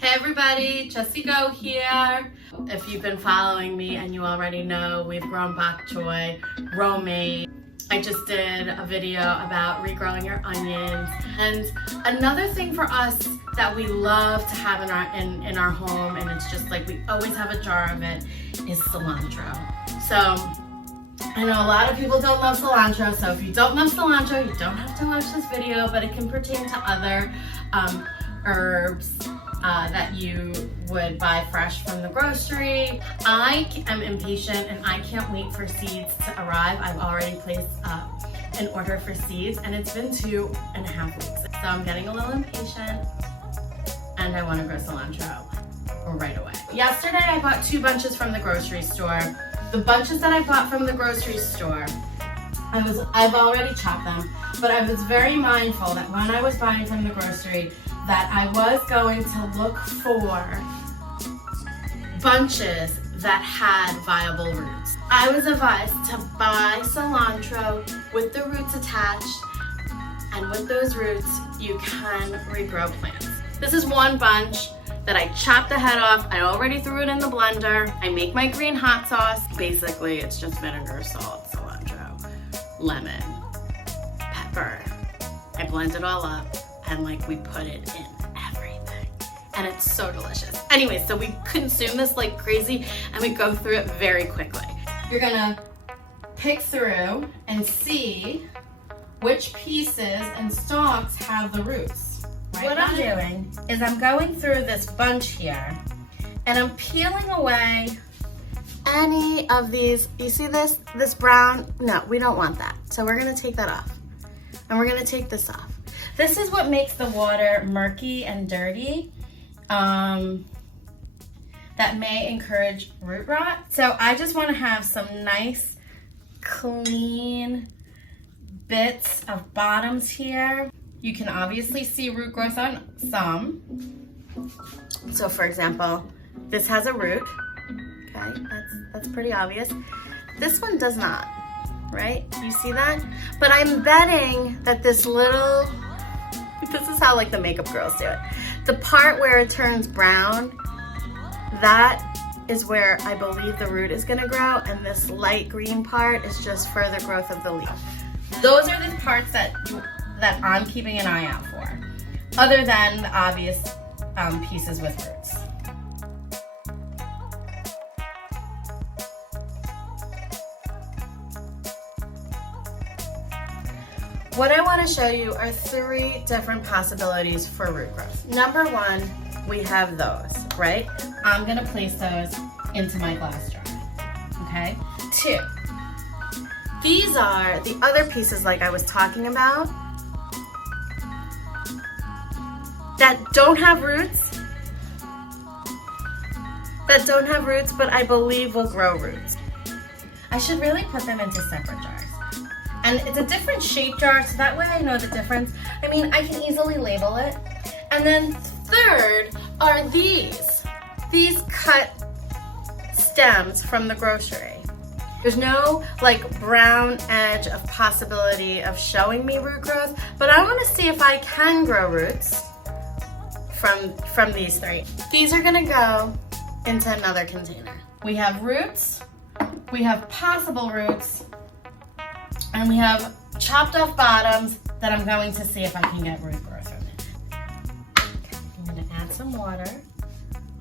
Hey everybody, Jessie Go here. If you've been following me and you already know, we've grown bok choy, romaine. I just did a video about regrowing your onions. And another thing for us that we love to have in our home, and it's just like we always have a jar of it, is cilantro. So I know a lot of people don't love cilantro, so if you don't love cilantro, you don't have to watch this video, but it can pertain to other herbs that you would buy fresh from the grocery. I am impatient and I can't wait for seeds to arrive. I've already placed an order for seeds and it's been 2.5 weeks. So I'm getting a little impatient and I want to grow cilantro right away. Yesterday I bought 2 bunches from the grocery store. The bunches that I bought from the grocery store, I've already chopped them, but I was very mindful that when I was buying from the grocery that I was going to look for bunches that had viable roots. I was advised to buy cilantro with the roots attached, and with those roots you can regrow plants. This is one bunch that I chopped the head off. I already threw it in the blender. I make my green hot sauce. Basically, it's just vinegar, salt, cilantro, lemon, pepper. I blend it all up and we put it in everything. And it's so delicious. Anyway, so we consume this like crazy and we go through it very quickly. You're gonna pick through and see which pieces and stalks have the roots. Right? What I'm doing is I'm going through this bunch here and I'm peeling away any of these. You see this brown? No, we don't want that. So we're gonna take that off and we're gonna take this off. This is what makes the water murky and dirty. That may encourage root rot. So I just wanna have some nice, clean bits of bottoms here. You can obviously see root growth on some. So for example, this has a root, okay? That's pretty obvious. This one does not, right? You see that? But I'm betting that this is how the makeup girls do it. The part where it turns brown, that is where I believe the root is gonna grow, and this light green part is just further growth of the leaf. Those are the parts that I'm keeping an eye out for, other than the obvious pieces with roots. What I want to show you are 3 different possibilities for root growth. Number 1, we have those, right? I'm gonna place those into my glass jar, okay? 2, these are the other pieces like I was talking about that don't have roots, but I believe will grow roots. I should really put them into separate jars. And it's a different shape jar, so that way I know the difference. I mean, I can easily label it. And then 3rd are these cut stems from the grocery. There's no brown edge of possibility of showing me root growth, but I wanna see if I can grow roots from these 3. These are gonna go into another container. We have roots, we have possible roots, and we have chopped off bottoms that I'm going to see if I can get root growth from it. Okay, I'm gonna add some water.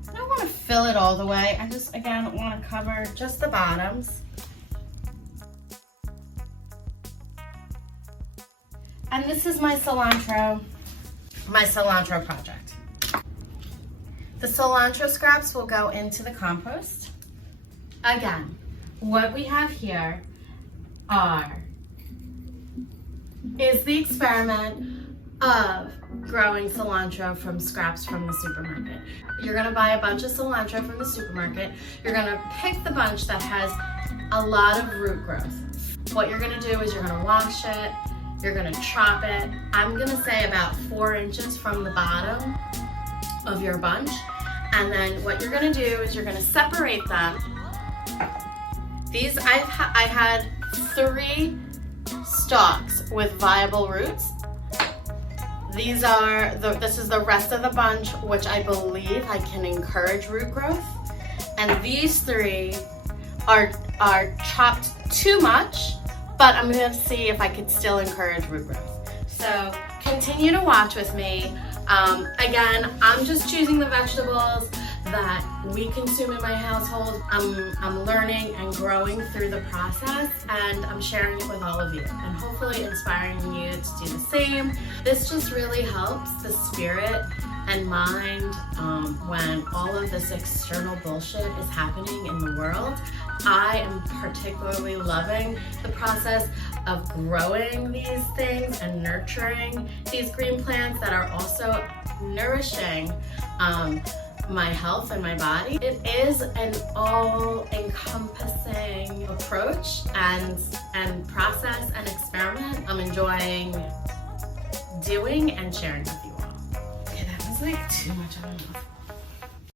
I don't wanna fill it all the way. I just, again, wanna cover just the bottoms. And this is my cilantro project. The cilantro scraps will go into the compost. Again, what we have here is the experiment of growing cilantro from scraps from the supermarket. You're gonna buy a bunch of cilantro from the supermarket. You're gonna pick the bunch that has a lot of root growth. What you're gonna do is you're gonna wash it, you're gonna chop it. I'm gonna say about 4 inches from the bottom of your bunch. And then what you're gonna do is you're gonna separate them. These, I had 3 stalks with viable roots. This is the rest of the bunch, which I believe I can encourage root growth. And these 3 are chopped too much, but I'm gonna see if I could still encourage root growth. So continue to watch with me. Again, I'm just choosing the vegetables that we consume in my household. I'm learning and growing through the process, and I'm sharing it with all of you and hopefully inspiring you to do the same. This just really helps the spirit and mind when all of this external bullshit is happening in the world. I am particularly loving the process of growing these things and nurturing these green plants that are also nourishing my health and my body. It is an all-encompassing approach and process and experiment I'm enjoying doing and sharing with you all. Okay, that was like too much. I don't know.